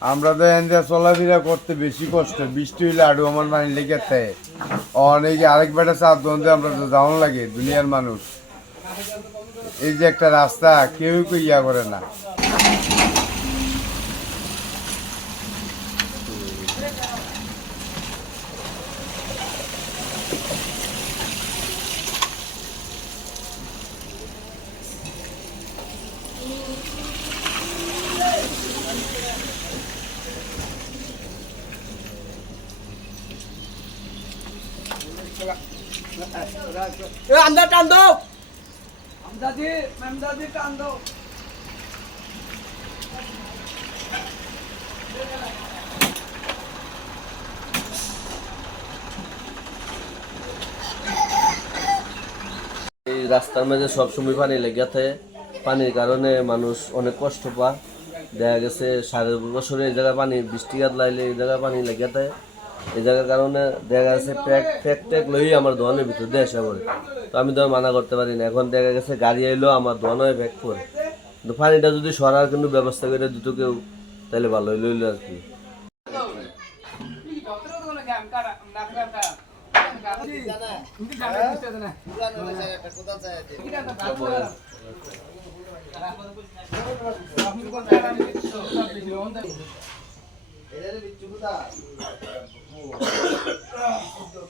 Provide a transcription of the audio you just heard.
আমরা তো এনজা চলাফেরা করতে বেশি কষ্ট। বৃষ্টি হইলে আডু আমার মানি লেগে থাকে। অনেকে আরেক বেটা চার দ্বন্দ্বে আমরা তো যাওয়ান লাগে, দুনিয়ার মানুষ। এই যে একটা রাস্তা, কেউই কেউ ইয়া করে না। এ আমদা টান দাও। আমদাদি আমদাদি টান দাও। এই রাস্তার মাঝে সবসময় পানি লেগে থাকে। পানির কারণে মানুষ অনেক কষ্ট পায়। দেখা গেছে সাড়ে বছরে এই জায়গায় পানি বৃষ্টি হাত লাইলে এই জায়গায় পানি লেগে থাকে। এই জায়গার কারণে দেখা গেছে প্যাক প্যাক ট্যাক লই আমার দোকানের ভিতর দিয়ে এসে পড়ে। তো আমি তো মানা করতে পারি না। এখন দেখা গেছে গাড়ি এলো আমার দোকানে প্যাক করে কিন্তু পানিটা যদি সরার কিন্তু ব্যবস্থা করে দিত কেউ, তাহলে ভালো হইল আর কি। এটা